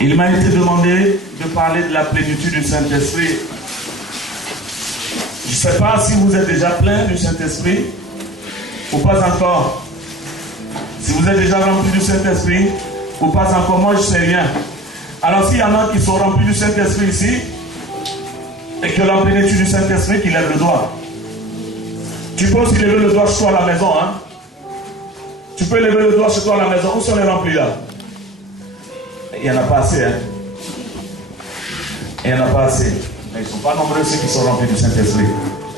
Il m'a été demandé de parler de la plénitude du Saint-Esprit. Je ne sais pas si vous êtes déjà plein du Saint-Esprit ou pas encore. Si vous êtes déjà rempli du Saint-Esprit ou pas encore, moi je ne sais rien. Alors s'il y en a qui sont remplis du Saint-Esprit ici et qui ont la plénitude du Saint-Esprit, qui lèvent le doigt. Tu peux aussi lever le doigt chez toi à la maison. Hein? Tu peux lever le doigt chez toi à la maison. Où sont les remplis là? Il n'y en a pas assez. Hein? Il n'y en a pas assez. Mais ils ne sont pas nombreux ceux qui sont remplis du Saint-Esprit.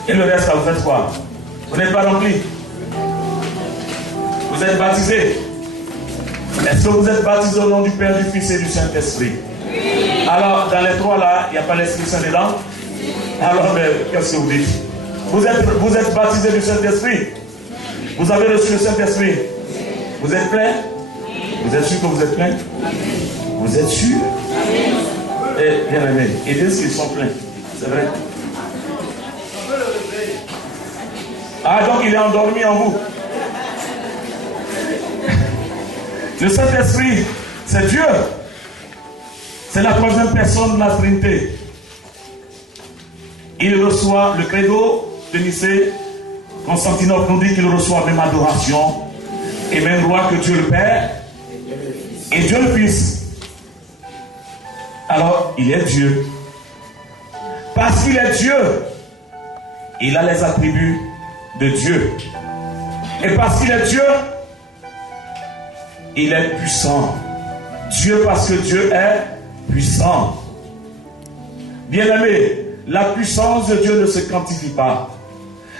Et le reste, là, vous faites quoi? Vous n'êtes pas remplis. Vous êtes baptisés. Est-ce que vous êtes baptisés au nom du Père, du Fils et du Saint-Esprit? Oui. Alors, dans les trois là, il n'y a pas l'Esprit Saint dedans? Alors, qu'est-ce que vous dites? Vous êtes baptisés du Saint-Esprit? Vous avez reçu le Saint-Esprit? Vous êtes plein? Vous êtes sûr que vous êtes plein? Vous êtes sûr? Eh, bien aimé, ils disent qu'ils sont pleins. C'est vrai. Ah, donc il est endormi en vous. Le Saint-Esprit, c'est Dieu. C'est la troisième personne de la Trinité. Il reçoit le credo de Nicée. Constantinople nous dit qu'il reçoit même adoration et même roi que Dieu le Père et Dieu le Fils. Alors, il est Dieu. Parce qu'il est Dieu, il a les attributs de Dieu. Et parce qu'il est Dieu, il est puissant. Dieu parce que Dieu est puissant. Bien-aimé, la puissance de Dieu ne se quantifie pas.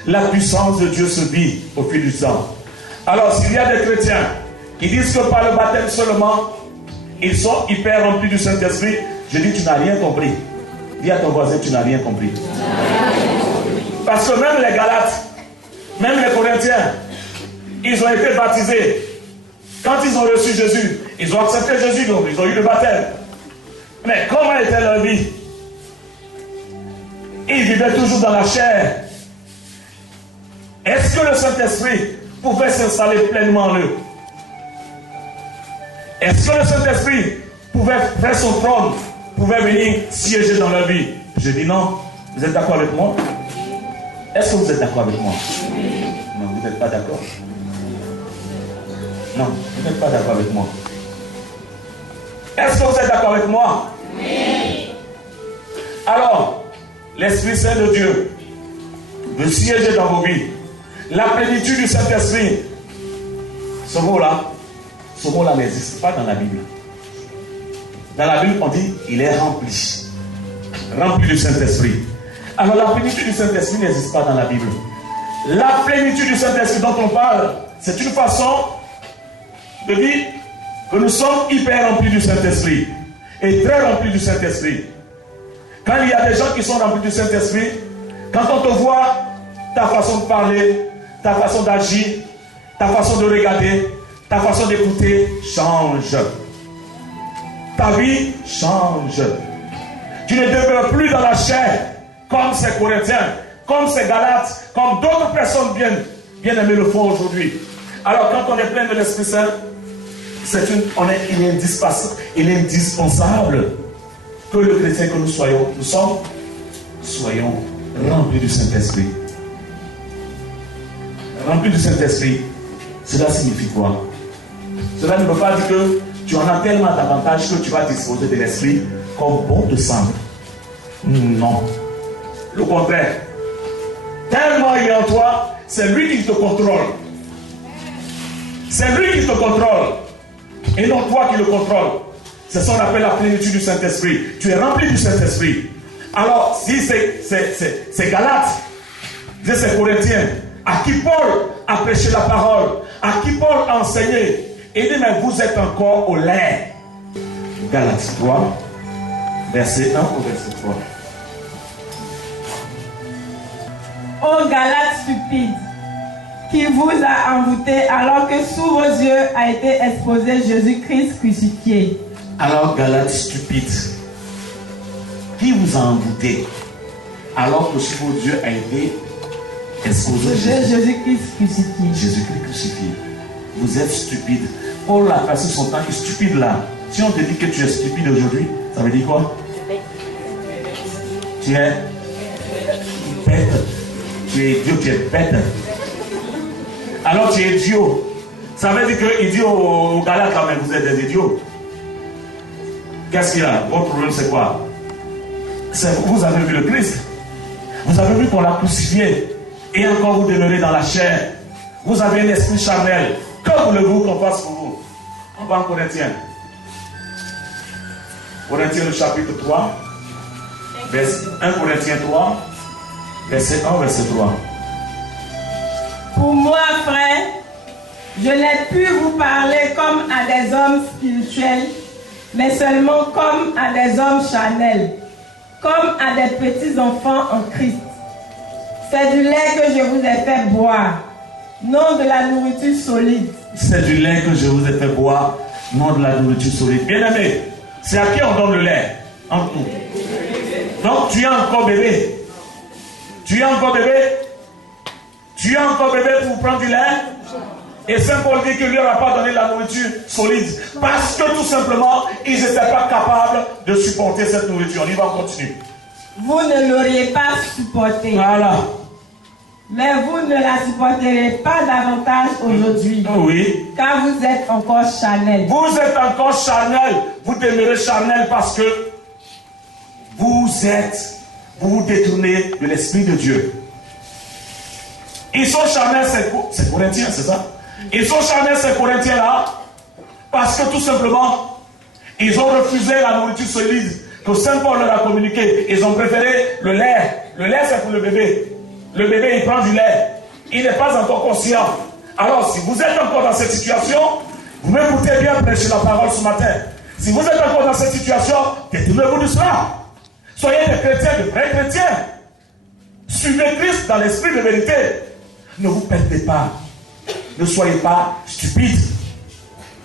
La puissance de Dieu se vit au fil du temps. Alors, s'il y a des chrétiens qui disent que par le baptême seulement, ils sont hyper remplis du Saint-Esprit, je dis, tu n'as rien compris. Dis à ton voisin, tu n'as rien compris. Parce que même les Galates, même les Corinthiens, ils ont été baptisés. Quand ils ont reçu Jésus, ils ont accepté Jésus, donc ils ont eu le baptême. Mais comment était leur vie? Ils vivaient toujours dans la chair. Est-ce que le Saint-Esprit pouvait s'installer pleinement en eux? Est-ce que le Saint-Esprit pouvait faire son trône, pouvait venir siéger dans leur vie? Je dis non. Vous êtes d'accord avec moi? Est-ce que vous êtes d'accord avec moi? Non, vous n'êtes pas d'accord. Non, vous n'êtes pas d'accord avec moi. Est-ce que vous êtes d'accord avec moi? Oui. Alors, l'Esprit Saint de Dieu veut siéger dans vos vies. La plénitude du Saint-Esprit, ce mot-là n'existe pas dans la Bible. Dans la Bible, on dit il est rempli. Rempli du Saint-Esprit. Alors la plénitude du Saint-Esprit n'existe pas dans la Bible. La plénitude du Saint-Esprit dont on parle, c'est une façon de dire que nous sommes hyper remplis du Saint-Esprit. Et très remplis du Saint-Esprit. Quand il y a des gens qui sont remplis du Saint-Esprit, quand on te voit, ta façon de parler, ta façon d'agir, ta façon de regarder, ta façon d'écouter change. Ta vie change. Tu ne demeures plus dans la chair comme ces Corinthiens, comme ces Galates, comme d'autres personnes bien aimées le font aujourd'hui. Alors quand on est plein de l'Esprit Saint, il est indispensable que le chrétien que nous soyons remplis du Saint-Esprit. Remplis du Saint-Esprit, cela signifie quoi? Cela ne veut pas dire que tu en as tellement d'avantages que tu vas disposer de l'Esprit comme bon te semble. Non. Le contraire. Tellement il est en toi, c'est lui qui te contrôle. C'est lui qui te contrôle. Et non toi qui le contrôle. C'est ce qu'on appelle la plénitude du Saint-Esprit. Tu es rempli du Saint-Esprit. Alors, si c'est Galates, c'est Corinthiens, à qui Paul a prêché la parole, à qui Paul a enseigné, il dit, mais vous êtes encore au lait. Galates 3, verset 1 au verset 3. Ô Galates stupides, qui vous a envoûté alors que sous vos yeux a été exposé Jésus-Christ crucifié. Alors Galates stupides, qui vous a envoûté alors que sous vos yeux a été exposé Jésus-Christ crucifié. Jésus-Christ crucifié. Vous êtes stupides. Paul a passé son temps stupide là. Si on te dit que tu es stupide aujourd'hui, ça veut dire quoi? Tu es bête. Tu es idiot, tu es bête. Alors tu es idiot. Ça veut dire qu'il dit aux Galates quand même, vous êtes des idiots. Qu'est-ce qu'il y a? Votre problème c'est quoi? Vous avez vu le Christ. Vous avez vu qu'on l'a crucifié. Et encore vous demeurez dans la chair. Vous avez un esprit charnel. Que voulez-vous qu'on fasse pour vous? On va en Corinthiens. Corinthiens le chapitre 3. 1 Corinthiens 3. Verset 1, verset 3. Pour moi, frère, je n'ai pu vous parler comme à des hommes spirituels, mais seulement comme à des hommes charnels, comme à des petits enfants en Christ. C'est du lait que je vous ai fait boire, non de la nourriture solide. C'est du lait que je vous ai fait boire, non de la nourriture solide. Bien-aimé, c'est à qui on donne le lait? En tout. Donc tu es encore bébé. Tu es encore bébé. Tu es encore bébé pour prendre du lait. Et Saint Paul dit qu'il ne lui aura pas donné la nourriture solide. Parce que tout simplement, ils n'étaient pas capables de supporter cette nourriture. On y va, on continue. Vous ne l'auriez pas supporté. Voilà. Mais vous ne la supporterez pas davantage aujourd'hui. Oui. Car vous êtes encore charnel. Vous êtes encore charnel. Vous demeurez charnel parce que vous vous détournez de l'Esprit de Dieu. Ils sont charnels, c'est Corinthiens, c'est ça? Ils sont charnels, ces Corinthiens-là, parce que tout simplement, ils ont refusé la nourriture solide que Saint Paul leur a communiquée. Ils ont préféré le lait. Le lait, c'est pour le bébé. Le bébé, il prend du lait. Il n'est pas encore conscient. Alors, si vous êtes encore dans cette situation, vous m'écoutez bien prêcher la parole ce matin. Si vous êtes encore dans cette situation, détournez-vous de cela. Soyez des chrétiens, de vrais chrétiens. Suivez Christ dans l'esprit de vérité. Ne vous perdez pas. Ne soyez pas stupides.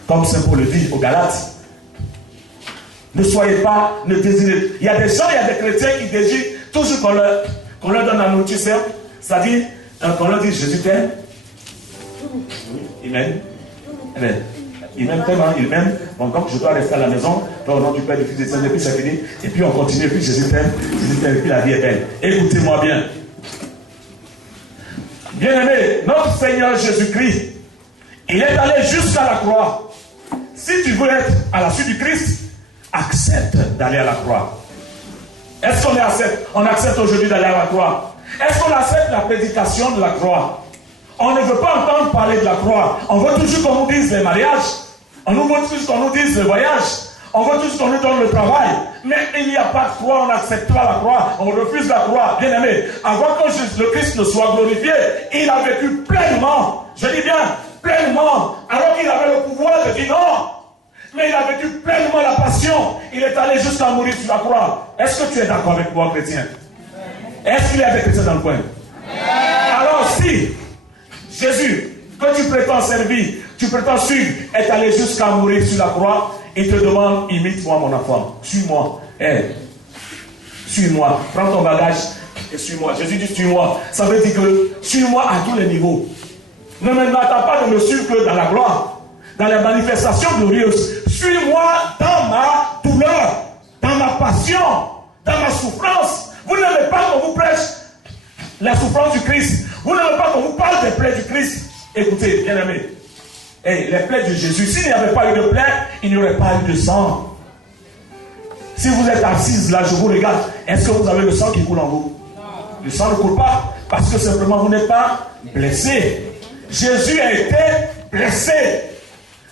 Comme Saint Paul le dit aux Galates. Ne soyez pas, ne désirez. Il y a des gens, il y a des chrétiens qui désirent toujours qu'on leur donne la nourriture simple. C'est-à-dire qu'on leur dit Jésus t'aime. Il m'aime. Il m'aime tellement, il m'aime. Bon, donc je dois rester à la maison. Au nom du Père, du Fils et du Saint-Esprit, c'est fini. Et puis on continue, et puis Jésus t'aime, et puis la vie est belle. Écoutez-moi bien. Bien-aimé, notre Seigneur Jésus-Christ, il est allé jusqu'à la croix. Si tu veux être à la suite du Christ, accepte d'aller à la croix. Est-ce qu'on accepte aujourd'hui d'aller à la croix? Est-ce qu'on accepte la prédication de la croix? On ne veut pas entendre parler de la croix. On veut toujours qu'on nous dise les mariages. On veut toujours qu'on nous dise le voyage. On veut toujours qu'on nous donne le travail. Mais il n'y a pas de croix, on acceptera la croix. On refuse la croix. Bien aimé, avant que le Christ ne soit glorifié, il a vécu pleinement. Je dis bien, pleinement. Alors qu'il avait le pouvoir de dire non. Mais il a vécu pleinement la passion. Il est allé jusqu'à mourir sur la croix. Est-ce que tu es d'accord avec moi, chrétien? Est-ce qu'il y a des chrétiens dans le coin? Alors si Jésus, que tu prétends servir, tu prétends suivre, est allé jusqu'à mourir sur la croix, il te demande, imite-moi mon enfant, suis-moi. Suis-moi, prends ton bagage et suis-moi. Jésus dit suis-moi. Ça veut dire que suis-moi à tous les niveaux. Ne m'attends pas de me suivre que dans la gloire, dans les manifestations glorieuses. Suis-moi dans ma douleur, dans ma passion, dans ma souffrance. Vous n'aimez pas qu'on vous prêche la souffrance du Christ. Vous n'aimez pas qu'on vous parle des plaies du Christ. Écoutez, bien aimés, les plaies de Jésus, s'il n'y avait pas eu de plaies, il n'y aurait pas eu de sang. Si vous êtes assise là, je vous regarde, est-ce que vous avez le sang qui coule en vous? Le sang ne coule pas, parce que simplement vous n'êtes pas blessé. Jésus a été blessé.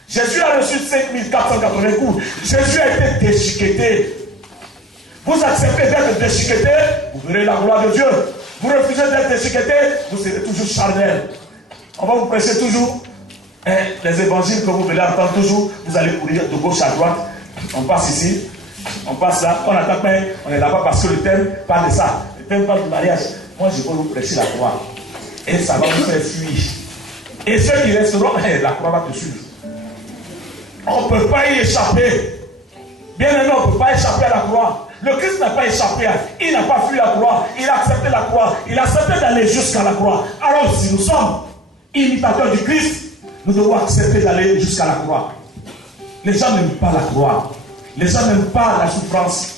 Jésus a reçu 5480 coups. Jésus a été déchiqueté. Vous acceptez d'être déchiqueté, vous verrez la gloire de Dieu. Vous refusez d'être déchiqueté, vous serez toujours charnel. On va vous prêcher toujours les évangiles que vous venez entendre toujours. Vous allez courir de gauche à droite. On passe ici, on passe là, on attend, mais on est là-bas parce que le thème parle de ça. Le thème parle du mariage. Moi, je peux vous prêcher la croix. Et ça va vous faire fuir. Et ceux qui resteront, la croix va te suivre. On ne peut pas y échapper. Bien aimé, on ne peut pas échapper à la croix. Le Christ n'a pas échappé, il n'a pas fui la croix, il a accepté la croix, il a accepté d'aller jusqu'à la croix. Alors si nous sommes imitateurs du Christ, nous devons accepter d'aller jusqu'à la croix. Les gens n'aiment pas la croix. Les gens n'aiment pas la souffrance.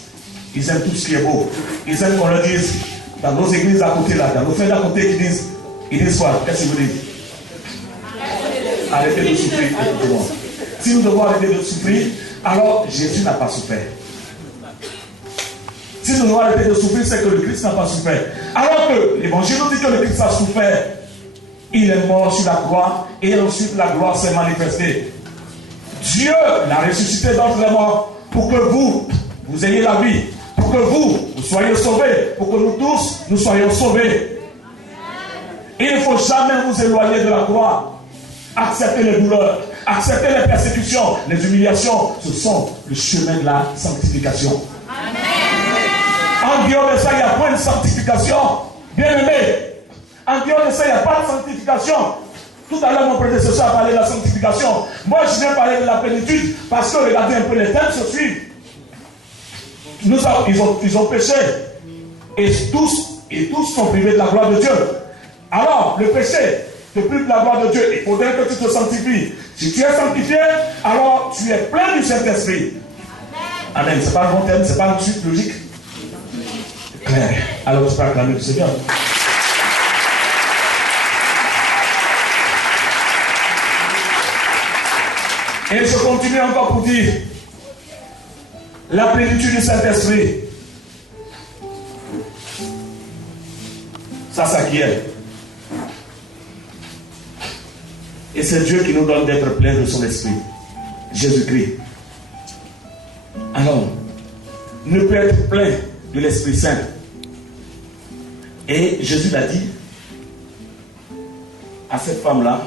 Ils aiment tout ce qui est beau. Ils aiment qu'on leur dise, dans nos églises à côté là, dans nos frères d'à côté, ils disent quoi? Qu'est-ce que vous dites? Arrêtez de souffrir. Si nous devons arrêter de souffrir, alors Jésus n'a pas souffert. Si nous devons arrêter de souffrir, c'est que le Christ n'a pas souffert. Alors que l'évangile nous dit que le Christ a souffert. Il est mort sur la croix et ensuite la gloire s'est manifestée. Dieu l'a ressuscité d'entre les morts pour que vous ayez la vie, pour que vous soyez sauvés, pour que nous tous, nous soyons sauvés. Il ne faut jamais vous éloigner de la croix. Acceptez les douleurs, acceptez les persécutions, les humiliations. Ce sont le chemin de la sanctification. En dehors de ça, il n'y a pas de sanctification. Bien aimé, en dehors de ça, il n'y a pas de sanctification. Tout à l'heure, mon prédécesseur a parlé de la sanctification. Moi, je viens parler de la plénitude parce que regardez un peu les thèmes se suivent. Ils ont péché. Et tous sont privés de la gloire de Dieu. Alors, le péché te prive de la gloire de Dieu. Il faudrait que tu te sanctifies. Si tu es sanctifié, alors tu es plein du Saint-Esprit. Amen. Ce n'est pas un bon thème, ce n'est pas une suite logique. Claire. Alors, je peux acclamer le Seigneur. Et je continue encore pour dire la plénitude du Saint-Esprit. Ça s'acquiert. Et c'est Dieu qui nous donne d'être plein de son esprit. Jésus-Christ. Alors, ne peut être plein de l'Esprit Saint. Et Jésus l'a dit à cette femme-là,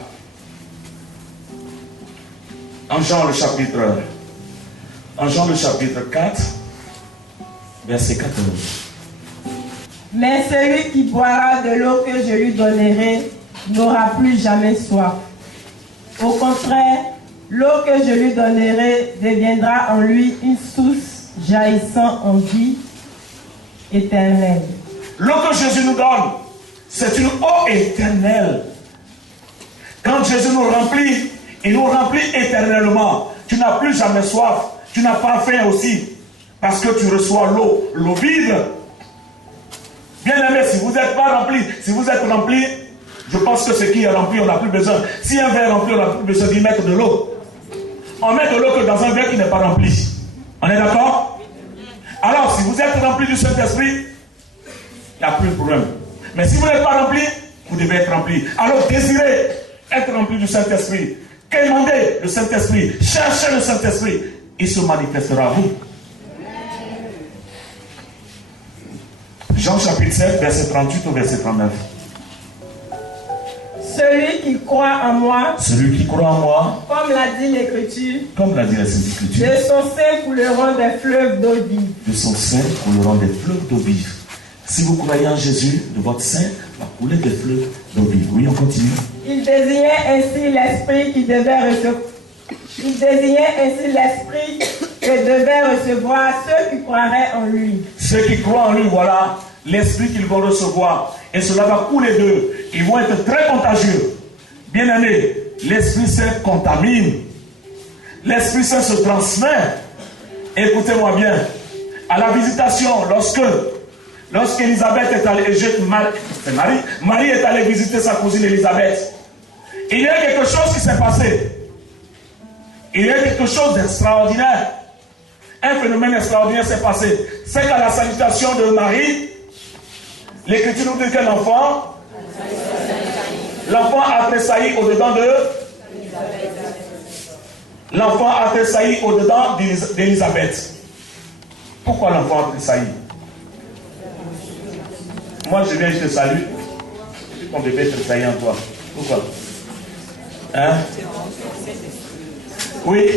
en Jean le chapitre 4, verset 14. Mais celui qui boira de l'eau que je lui donnerai n'aura plus jamais soif. Au contraire, l'eau que je lui donnerai deviendra en lui une source jaillissant en vie éternelle. L'eau que Jésus nous donne, c'est une eau éternelle. Quand Jésus nous remplit, il nous remplit éternellement. Tu n'as plus jamais soif. Tu n'as pas faim aussi. Parce que tu reçois l'eau vide. Bien aimé, si vous n'êtes pas rempli, si vous êtes rempli, je pense que ce qui est rempli, on n'a plus besoin. Si un verre est rempli, on n'a plus besoin d'y mettre de l'eau. On met de l'eau que dans un verre qui n'est pas rempli. On est d'accord? Alors, si vous êtes rempli du Saint-Esprit, il n'y a plus de problème. Mais si vous n'êtes pas rempli, vous devez être rempli. Alors, désirez être rempli du Saint-Esprit. Demandez le Saint-Esprit. Cherchez le Saint-Esprit. Il se manifestera à vous. Jean chapitre 7, verset 38 au verset 39. Celui qui croit en moi, comme l'a dit l'Écriture, la Sainte Écriture, de son sein couleront des fleuves d'eau vive. De son sein couleront des fleuves d'eau vive. Si vous croyez en Jésus, de votre sein va couler des fleuves d'eau vive. Oui, on continue. Il désignait ainsi l'esprit qui devait recevoir ceux qui croiraient en lui. Ceux qui croient en lui, voilà l'esprit qu'ils vont recevoir. Et cela va couler d'eux. Ils vont être très contagieux. Bien aimé, l'Esprit Saint contamine. L'Esprit Saint se transmet. Écoutez-moi bien. À la visitation, lorsque Élisabeth est allée, Marie est allée visiter sa cousine Élisabeth, il y a quelque chose qui s'est passé. Il y a quelque chose d'extraordinaire. Un phénomène extraordinaire s'est passé. C'est qu'à la salutation de Marie, l'Écriture nous dit qu'un l'enfant a tressailli au-dedans d'Élisabeth. Pourquoi l'enfant a tressailli? Moi je viens, je te salue. Et puis ton bébé tressaillit en toi. Pourquoi? Hein? Oui.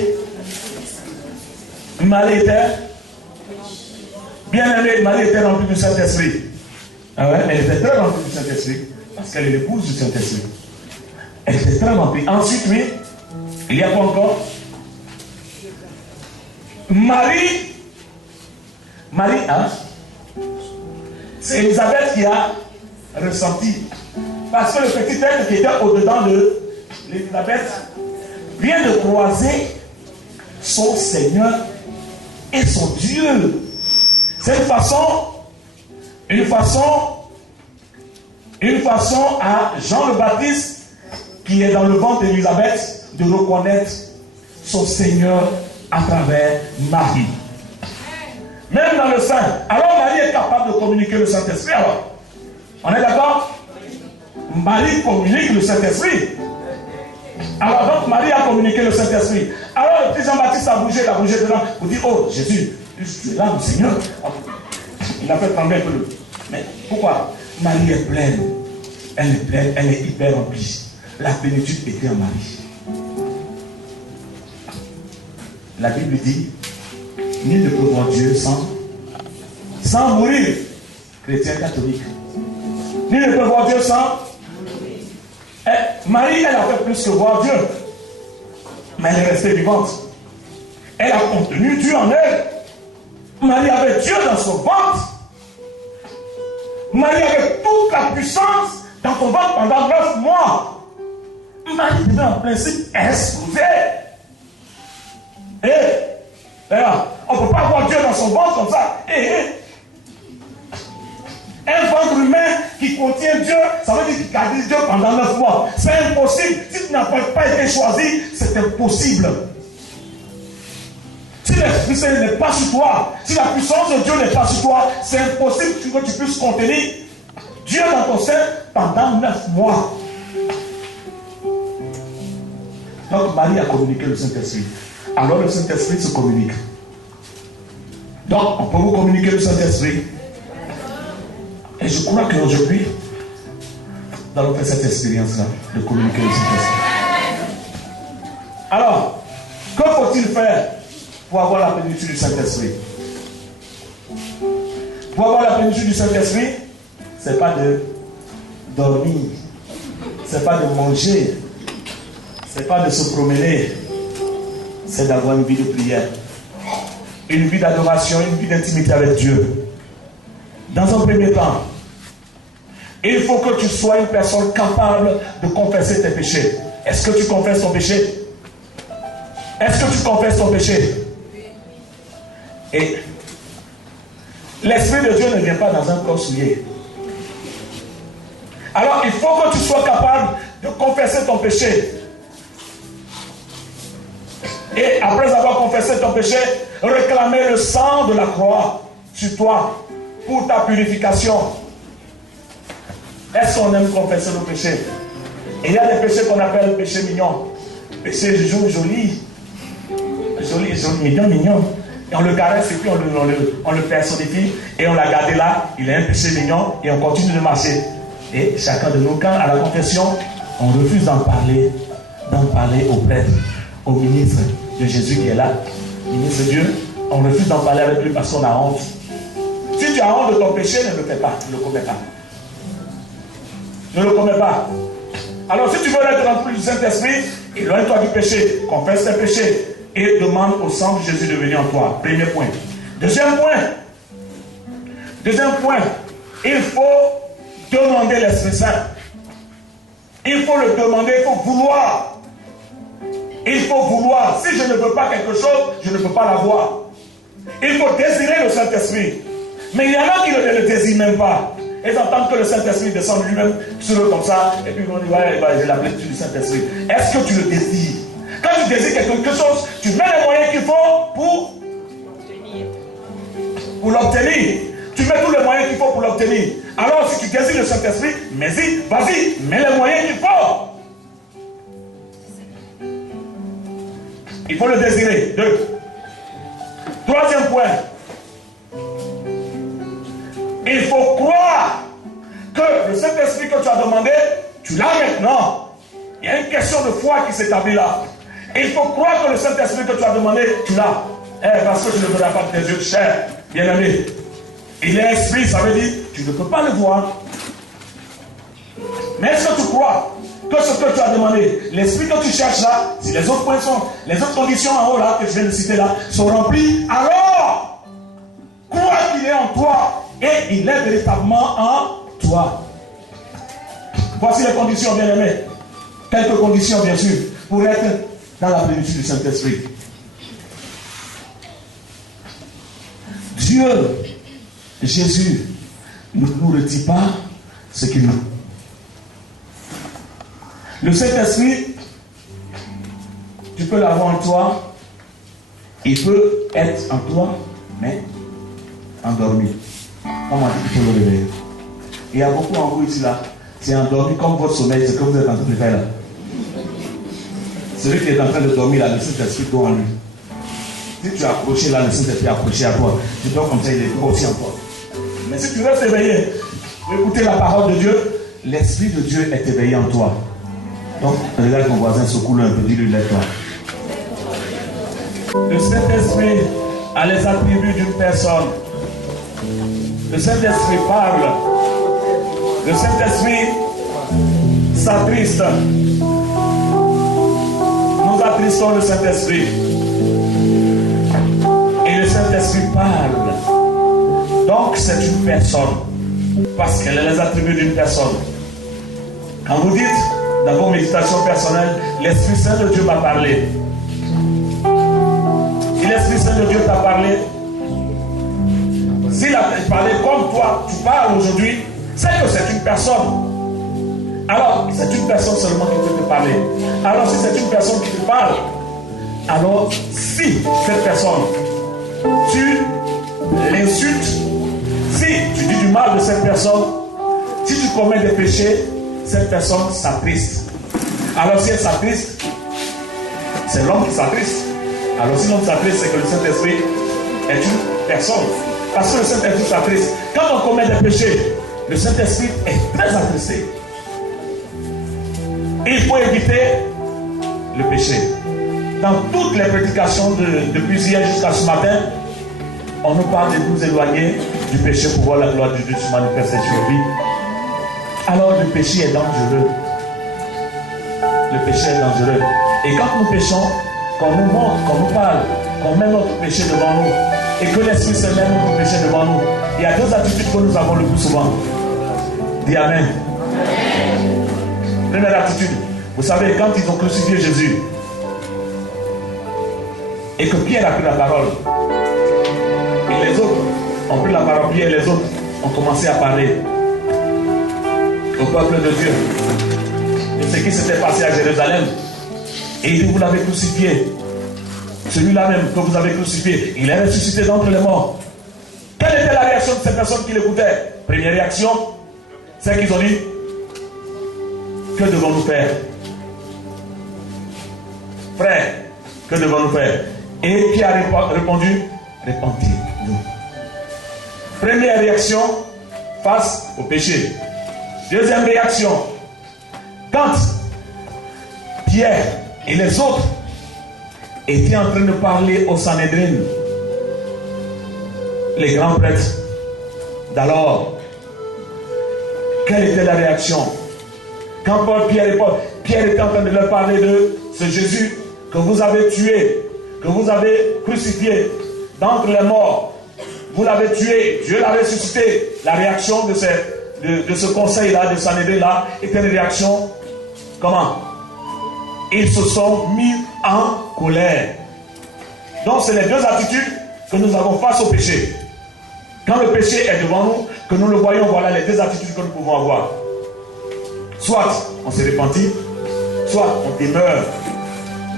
Marie était bien aimée, Marie était remplie du Saint-Esprit. Ah ouais? Elle était très remplie du Saint-Esprit. Parce qu'elle est l'épouse du Saint-Esprit. Elle était très remplie. Ensuite, oui, il y a quoi encore? Marie, hein? C'est Élisabeth qui a ressenti. Parce que le petit être qui était au-dedans de l'Élisabeth vient de croiser son Seigneur et son Dieu. C'est une façon à Jean le Baptiste, qui est dans le ventre d'Élisabeth, de reconnaître son Seigneur à travers Marie. Même dans le sein. Alors Marie est capable de communiquer le Saint-Esprit. Alors, on est d'accord? Marie communique le Saint-Esprit. Alors donc Marie a communiqué le Saint-Esprit. Alors le petit Jean-Baptiste a bougé dedans pour dire, oh Jésus, tu es là, le Seigneur. Il a fait trembler un peu. Mais pourquoi? Marie est pleine. Elle est pleine, elle est hyper remplie. La plénitude était en Marie. La Bible dit, nul ne peut voir Dieu sans mourir. Chrétien catholique. Nul ne peut voir Dieu sans... Marie, elle a fait plus que voir Dieu. Mais elle est restée vivante. Elle a contenu Dieu en elle. Marie avait Dieu dans son ventre. Marie avait toute la puissance dans son ventre pendant 9 mois. Marie devait en principe exploser. On ne peut pas voir Dieu dans son ventre comme ça. Un ventre humain qui contient Dieu, ça veut dire qu'il garde Dieu pendant 9 mois. C'est impossible. Si tu n'as pas été choisi, c'est impossible. Si l'Esprit Saint n'est pas sur toi, si la puissance de Dieu n'est pas sur toi, c'est impossible que tu puisses contenir Dieu dans ton sein pendant 9 mois. Donc Marie a communiqué le Saint-Esprit. Alors le Saint-Esprit se communique. Donc on peut vous communiquer le Saint-Esprit. Et je crois qu'aujourd'hui, nous allons faire cette expérience-là de communiquer le Saint-Esprit. Alors, que faut-il faire pour avoir la plénitude du Saint-Esprit? Pour avoir la plénitude du Saint-Esprit, ce n'est pas de dormir, ce n'est pas de manger, ce n'est pas de se promener, c'est d'avoir une vie de prière, une vie d'adoration, une vie d'intimité avec Dieu. Dans un premier temps, il faut que tu sois une personne capable de confesser tes péchés. Est-ce que tu confesses ton péché? Est-ce que tu confesses ton péché? Et l'Esprit de Dieu ne vient pas dans un corps souillé. Alors il faut que tu sois capable de confesser ton péché. Et après avoir confessé ton péché, réclamer le sang de la croix sur toi pour ta purification. Est-ce qu'on aime confesser nos péchés? Et il y a des péchés qu'on appelle péchés mignons. Péchés jolis. Mignon. Et on le caresse et puis on le personnifie et on l'a gardé là. Il est un péché mignon et on continue de marcher. Et chacun de nous, quand à la confession, on refuse d'en parler au prêtre, au ministre de Jésus qui est là, ministre de Dieu, on refuse d'en parler avec lui parce qu'on a honte. Si tu as honte de ton péché, ne le fais pas, ne le commets pas. Ne le commets pas. Alors si tu veux être rempli du Saint-Esprit, éloigne-toi du péché, confesse tes péchés et demande au sang de Jésus de venir en toi. Premier point. Deuxième point, il faut demander l'Esprit Saint. Il faut le demander, il faut vouloir. Il faut vouloir. Si je ne veux pas quelque chose, je ne peux pas l'avoir. Il faut désirer le Saint-Esprit. Mais il y en a qui ne le désirent même pas. Ils entendent que le Saint-Esprit descend lui-même sur eux comme ça. Et puis ils vont dire, ouais, j'ai la plénitude du Saint-Esprit. Est-ce que tu le désires? Quand tu désires quelque chose, tu mets les moyens qu'il faut pour l'obtenir. Tu mets tous les moyens qu'il faut pour l'obtenir. Alors si tu désires le Saint-Esprit, vas-y, mets les moyens qu'il faut. Il faut le désirer. 2. Troisième point. Il faut croire que le Saint-Esprit que tu as demandé, tu l'as maintenant. Il y a une question de foi qui s'établit là. Il faut croire que le Saint-Esprit que tu as demandé, tu l'as. Parce que tu ne verras pas tes yeux de chair, bien-aimé. Il est esprit, ça veut dire tu ne peux pas le voir. Mais est-ce que tu crois que ce que tu as demandé, l'esprit que tu cherches là, si les autres points sont, les autres conditions en haut là, que je viens de citer là, sont remplies, alors crois qu'il est en toi et il est véritablement en toi. Voici les conditions, bien-aimés. Quelques conditions, bien sûr, pour être dans la plénitude du Saint-Esprit. Dieu, Jésus, ne nous retire pas ce qu'il nous. Le Saint-Esprit, tu peux l'avoir en toi, il peut être en toi, mais endormi. Comment il faut le réveiller? Il y a beaucoup en vous ici là, c'est endormi comme votre sommeil, c'est ce que vous êtes en train de faire là. Celui qui est en train de dormir là, le Saint-Esprit dort en lui. Si tu es approché là, le Saint-Esprit est approché à toi, tu dors comme ça, il est aussi en toi. Mais si tu restes éveillé, pour écouter la parole de Dieu, l'Esprit de Dieu est éveillé en toi. Donc, regarde ton voisin, secoue-le un peu, dis-lui, lève-toi. Le Saint-Esprit a les attributs d'une personne. Le Saint-Esprit parle. Le Saint-Esprit s'attriste. Nous attristons le Saint-Esprit. Et le Saint-Esprit parle. Donc c'est une personne. Parce qu'elle a les attributs d'une personne. Quand vous dites dans vos méditations personnelles, l'Esprit Saint de Dieu m'a parlé. Si l'Esprit Saint de Dieu t'a parlé, s'il a parlé comme toi, tu parles aujourd'hui, c'est que c'est une personne. Alors, c'est une personne seulement qui peut te parler. Alors, si c'est une personne qui te parle, alors, si cette personne, tu l'insultes, si tu dis du mal de cette personne, si tu commets des péchés, cette personne s'attriste. Alors, si elle s'attriste, c'est l'homme qui s'attriste. Alors, si l'homme s'attriste, c'est que le Saint-Esprit est une personne. Parce que le Saint-Esprit s'attriste. Quand on commet des péchés, le Saint-Esprit est très attristé. Il faut éviter le péché. Dans toutes les prédications depuis hier jusqu'à ce matin, on nous parle de nous éloigner du péché pour voir la gloire de Dieu se manifester sur nous. Alors le péché est dangereux. Le péché est dangereux. Et quand nous péchons, qu'on nous montre, qu'on nous parle, qu'on met notre péché devant nous, et que l'Esprit se met notre péché devant nous, il y a deux attitudes que nous avons le plus souvent. Dis Amen. Première attitude, vous savez, quand ils ont crucifié Jésus, et que Pierre a pris la parole, et les autres ont pris la parole, Pierre et les autres ont commencé à parler au peuple de Dieu de ce qui s'était passé à Jérusalem. Et il dit, vous l'avez crucifié. Celui-là même que vous avez crucifié, il est ressuscité d'entre les morts. Quelle était la réaction de ces personnes qui l'écoutaient? Première réaction, c'est qu'ils ont dit, que devons-nous faire? Frère, que devons-nous faire? Et qui a répondu? Repentez-nous. Première réaction, face au péché. Deuxième réaction, quand Pierre et les autres étaient en train de parler au Sanhédrin, les grands prêtres d'alors, quelle était la réaction? Quand Pierre était en train de leur parler de ce Jésus que vous avez tué, que vous avez crucifié d'entre les morts, vous l'avez tué, Dieu l'a ressuscité. La réaction de ce conseil-là, de Sanhédrin-là, était une réaction, comment? Ils se sont mis en colère. Donc c'est les deux attitudes que nous avons face au péché. Quand le péché est devant nous, que nous le voyons, voilà les deux attitudes que nous pouvons avoir. Soit on se repentit, soit on demeure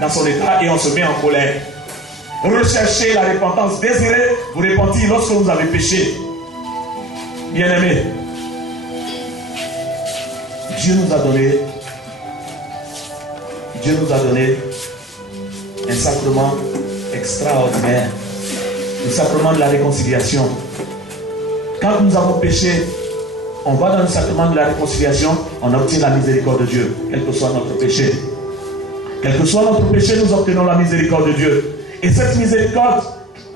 dans son état et on se met en colère. Recherchez la repentance, désirez vous repentir lorsque vous avez péché. Bien-aimés, Dieu nous a donné un sacrement extraordinaire, le sacrement de la réconciliation. Quand nous avons péché, on va dans le sacrement de la réconciliation, on obtient la miséricorde de Dieu, quel que soit notre péché. Quel que soit notre péché, nous obtenons la miséricorde de Dieu. Et cette miséricorde,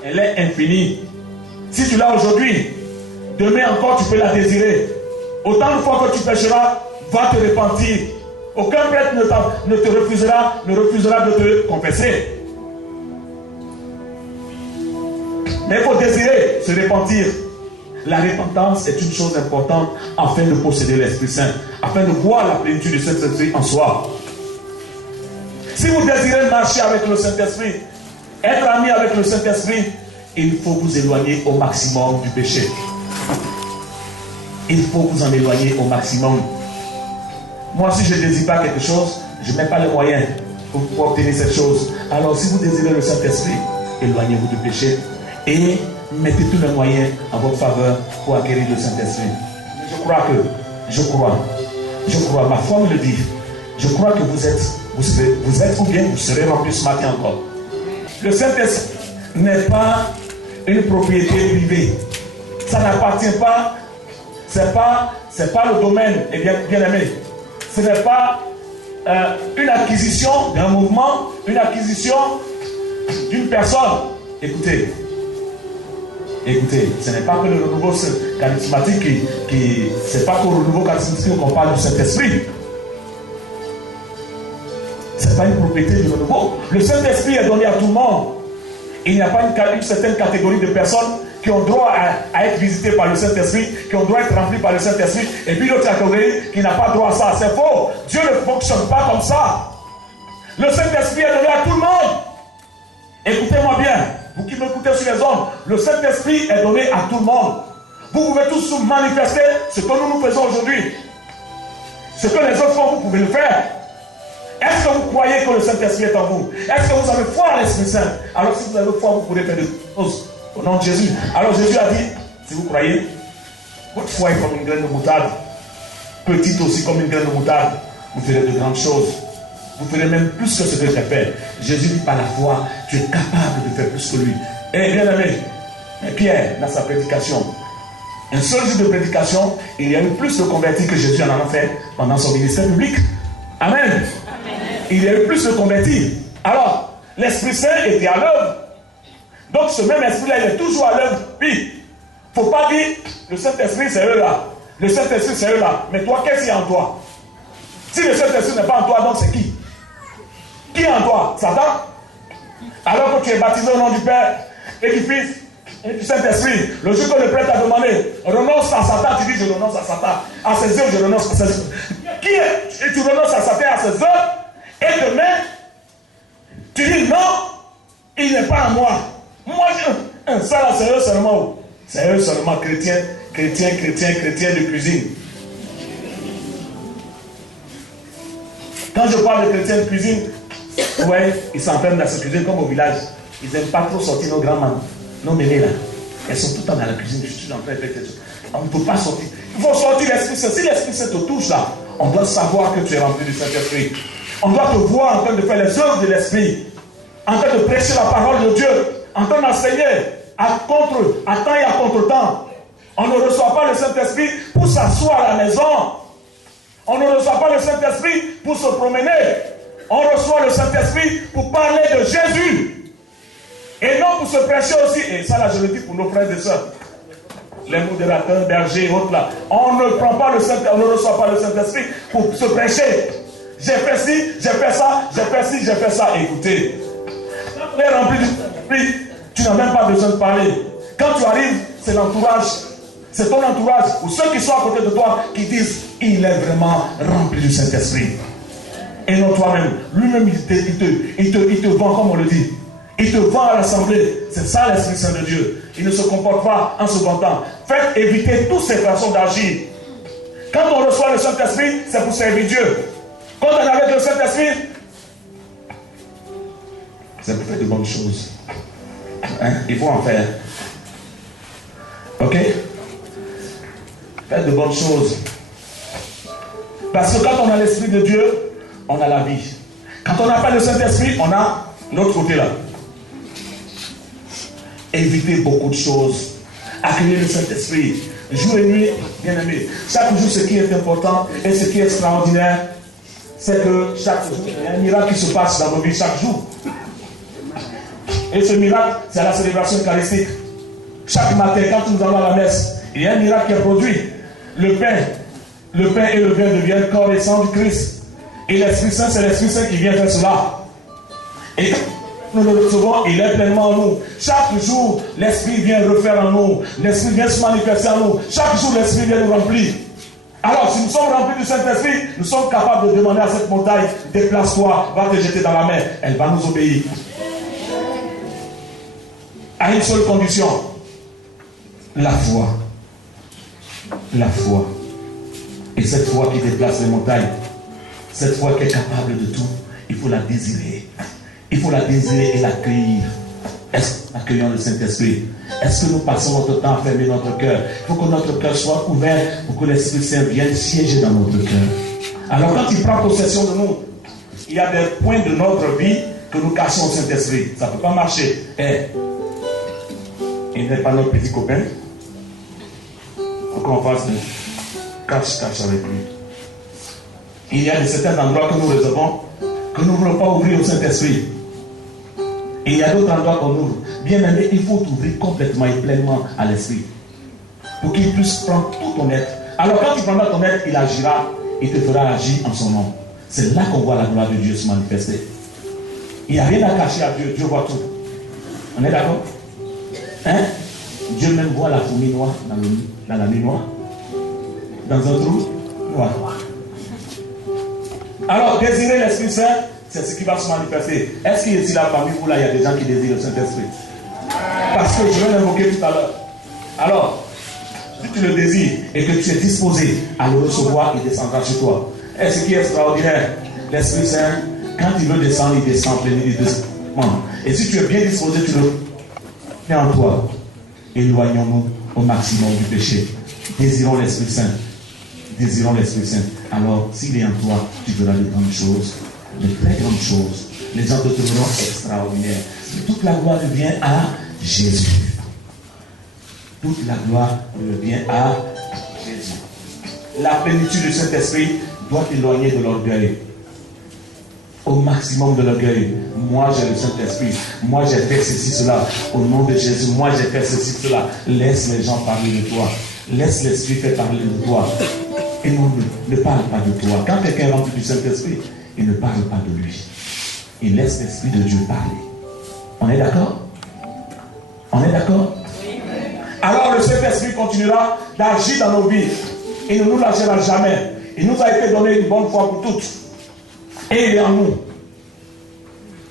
elle est infinie. Si tu l'as aujourd'hui, demain encore tu peux la désirer. Autant de fois que tu pécheras, va te repentir. Aucun prêtre ne refusera de te confesser. Mais il faut désirer se repentir. La repentance est une chose importante afin de posséder l'Esprit Saint, afin de voir la plénitude du Saint-Esprit en soi. Si vous désirez marcher avec le Saint-Esprit, être ami avec le Saint-Esprit, il faut vous éloigner au maximum du péché. Il faut vous en éloigner au maximum. Moi, si je ne désire pas quelque chose, je ne mets pas les moyens pour obtenir cette chose. Alors, si vous désirez le Saint-Esprit, éloignez-vous du péché et mettez tous les moyens en votre faveur pour acquérir le Saint-Esprit. Je crois, ma foi me le dit. Je crois que vous êtes ou bien vous serez remplis ce matin encore. Le Saint-Esprit n'est pas une propriété privée. Ça n'appartient pas, c'est pas le domaine, et bien aimé. Ce n'est pas une acquisition d'un mouvement, une acquisition d'une personne. Écoutez, ce n'est pas que le renouveau charismatique c'est pas qu'au renouveau charismatique qu'on parle du Saint-Esprit. Ce n'est pas une propriété du renouveau. Le Saint-Esprit est donné à tout le monde. Il n'y a pas une certaine catégorie de personnes qui ont droit à être visitées par le Saint-Esprit, qui ont droit à être remplies par le Saint-Esprit, et puis l'autre catégorie qui n'a pas droit à ça. C'est faux. Dieu ne fonctionne pas comme ça. Le Saint-Esprit est donné à tout le monde. Écoutez-moi bien, vous qui m'écoutez sur les ondes, le Saint-Esprit est donné à tout le monde. Vous pouvez tous manifester ce que nous faisons aujourd'hui. Ce que les autres font, vous pouvez le faire. Est-ce que vous croyez que le Saint-Esprit est en vous? Est-ce que vous avez foi en l'Esprit Saint? Alors si vous avez foi, vous pourrez faire des choses au nom de Jésus. Alors Jésus a dit, si vous croyez, votre foi est comme une graine de moutarde, petite aussi comme une graine de moutarde, vous ferez de grandes choses. Vous ferez même plus que ce que j'ai fait. Jésus dit par la foi, tu es capable de faire plus que lui. Et bien aimé, Pierre, dans sa prédication, un seul jour de prédication, il y a eu plus de convertis que Jésus en a fait pendant son ministère public. Amen. Il y a eu plus de convertis. Alors, l'Esprit Saint était à l'œuvre. Donc, ce même Esprit-là, il est toujours à l'œuvre. Puis, il ne faut pas dire, le Saint-Esprit, c'est eux là. Le Saint-Esprit, c'est eux là. Mais toi, qu'est-ce qu'il y a en toi? Si le Saint-Esprit n'est pas en toi, donc c'est qui? Qui est en toi? Satan? Alors que tu es baptisé au nom du Père et du Fils et du Saint-Esprit, le jour que le prêtre t'a demandé, renonce à Satan, tu dis je renonce à Satan. À ses œuvres, je renonce à ses œuvres. Qui est? Et tu renonces à Satan, à ses œuvres. Et demain, tu dis non, il n'est pas en moi. Moi, ça là, c'est eux seulement. C'est eux seulement, chrétiens de cuisine. Quand je parle de chrétiens de cuisine, ouais, ils s'enferment dans cette cuisine comme au village. Ils n'aiment pas trop sortir nos grands-mamans, nos ménés là. Elles sont tout le temps dans la cuisine. Je suis en train de faire quelque chose. On ne peut pas sortir. Il faut sortir l'Esprit Saint. Si l'Esprit Saint te touche là, on doit savoir que tu es rempli du Saint-Esprit. On doit te voir en train de faire les œuvres de l'Esprit, en train de prêcher la parole de Dieu, en train d'enseigner à temps et à contre-temps. On ne reçoit pas le Saint-Esprit pour s'asseoir à la maison. On ne reçoit pas le Saint-Esprit pour se promener. On reçoit le Saint-Esprit pour parler de Jésus. Et non pour se prêcher aussi. Et ça là, je le dis pour nos frères et sœurs. Les modérateurs, bergers et autres là. On ne prend pas le Saint-Esprit, on ne reçoit pas le Saint-Esprit pour se prêcher. J'ai fait ci, j'ai fait ça, j'ai fait ci, j'ai fait ça. Écoutez, quand tu es rempli du Saint-Esprit, tu n'as même pas besoin de parler. Quand tu arrives, c'est l'entourage. C'est ton entourage ou ceux qui sont à côté de toi qui disent il est vraiment rempli du Saint-Esprit. Et non toi-même. Lui-même, il te vend comme on le dit. Il te vend à l'assemblée. C'est ça l'Esprit Saint de Dieu. Il ne se comporte pas en se vantant. Faites éviter toutes ces façons d'agir. Quand on reçoit le Saint-Esprit, c'est pour servir Dieu. Quand on est avec le Saint-Esprit, c'est pour faire de bonnes choses. Hein? Il faut en faire. Ok? Faites de bonnes choses. Parce que quand on a l'Esprit de Dieu, on a la vie. Quand on n'a pas le Saint-Esprit, on a l'autre côté là. Évitez beaucoup de choses. Accueillez le Saint-Esprit. Jour et nuit, bien aimé. Chaque jour, ce qui est important et ce qui est extraordinaire, c'est que chaque jour, il y a un miracle qui se passe dans nos vies chaque jour. Et ce miracle, c'est la célébration eucharistique. Chaque matin, quand nous allons à la messe, il y a un miracle qui est produit. Le pain et le vin deviennent corps et sang du Christ. Et l'Esprit Saint, c'est l'Esprit Saint qui vient faire cela. Et quand nous le recevons, il est pleinement en nous. Chaque jour, l'Esprit vient refaire en nous. L'Esprit vient se manifester en nous. Chaque jour, l'Esprit vient nous remplir. Alors, si nous sommes remplis du Saint-Esprit, nous sommes capables de demander à cette montagne, déplace-toi, va te jeter dans la mer. Elle va nous obéir. à une seule condition. La foi. La foi. Et cette foi qui déplace les montagnes, cette foi qui est capable de tout, il faut la désirer. Il faut la désirer et l'accueillir. Est-ce que nous accueillons le Saint-Esprit? Est-ce que nous passons notre temps à fermer notre cœur? Il faut que notre cœur soit ouvert pour que l'Esprit Saint vienne siéger dans notre cœur. Alors quand il prend possession de nous, il y a des points de notre vie que nous cachons au Saint-Esprit. Ça ne peut pas marcher. Il n'est pas notre petit copain. Il faut qu'on fasse le cache-cache avec lui. Il y a de certains endroits que nous réservons, que nous ne voulons pas ouvrir au Saint-Esprit. Et il y a d'autres endroits qu'on ouvre. Bien aimé, il faut t'ouvrir complètement et pleinement à l'Esprit. Pour qu'il puisse prendre tout ton être. Alors quand il prendra ton être, il agira, il te fera agir en son nom. C'est là qu'on voit la gloire de Dieu se manifester. Il n'y a rien à cacher à Dieu. Dieu voit tout. On est d'accord? Hein? Dieu même voit la fourmi noire dans la nuit noire. Dans un trou noir. Alors, désirer l'Esprit Saint, c'est ce qui va se manifester. Est-ce qu'il y a ici là parmi vous, là, il y a des gens qui désirent le Saint-Esprit? Parce que je vais l'invoquer tout à l'heure. Alors, si tu le désires et que tu es disposé à le recevoir, il descendra sur toi. Et ce qui est extraordinaire, l'Esprit Saint, quand il veut descendre, il descend pleinement. Et si tu es bien disposé, tu le mets en toi. Éloignons-nous au maximum du péché. Désirons l'Esprit Saint. Désirons l'Esprit Saint. Alors, s'il est en toi, tu verras de grandes choses, de très grandes choses. Les gens te trouveront extraordinaires. Toute la gloire revient à Jésus. Toute la gloire revient à Jésus. La plénitude du Saint-Esprit doit t'éloigner de l'orgueil. Au maximum de l'orgueil. Moi j'ai le Saint-Esprit. Moi j'ai fait ceci, cela. Au nom de Jésus, moi j'ai fait ceci, cela. Laisse les gens parler de toi. Laisse l'Esprit faire parler de toi. Et non, ne parle pas de toi. Quand quelqu'un est rempli du Saint-Esprit, il ne parle pas de lui. Il laisse l'Esprit de Dieu parler. On est d'accord? On est d'accord? Alors le Saint-Esprit continuera d'agir dans nos vies. Il ne nous lâchera jamais. Il nous a été donné une bonne fois pour toutes. Et il est en nous.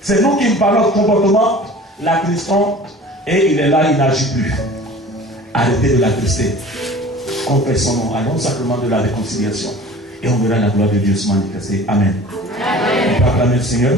C'est nous qui, par notre comportement, l'attristons et il est là, il n'agit plus. Arrêtez de l'attrister. Confessons-nous, allons au sacrement de la réconciliation. Et on verra la gloire de Dieu se manifester. Amen. On peut acclamer le Seigneur.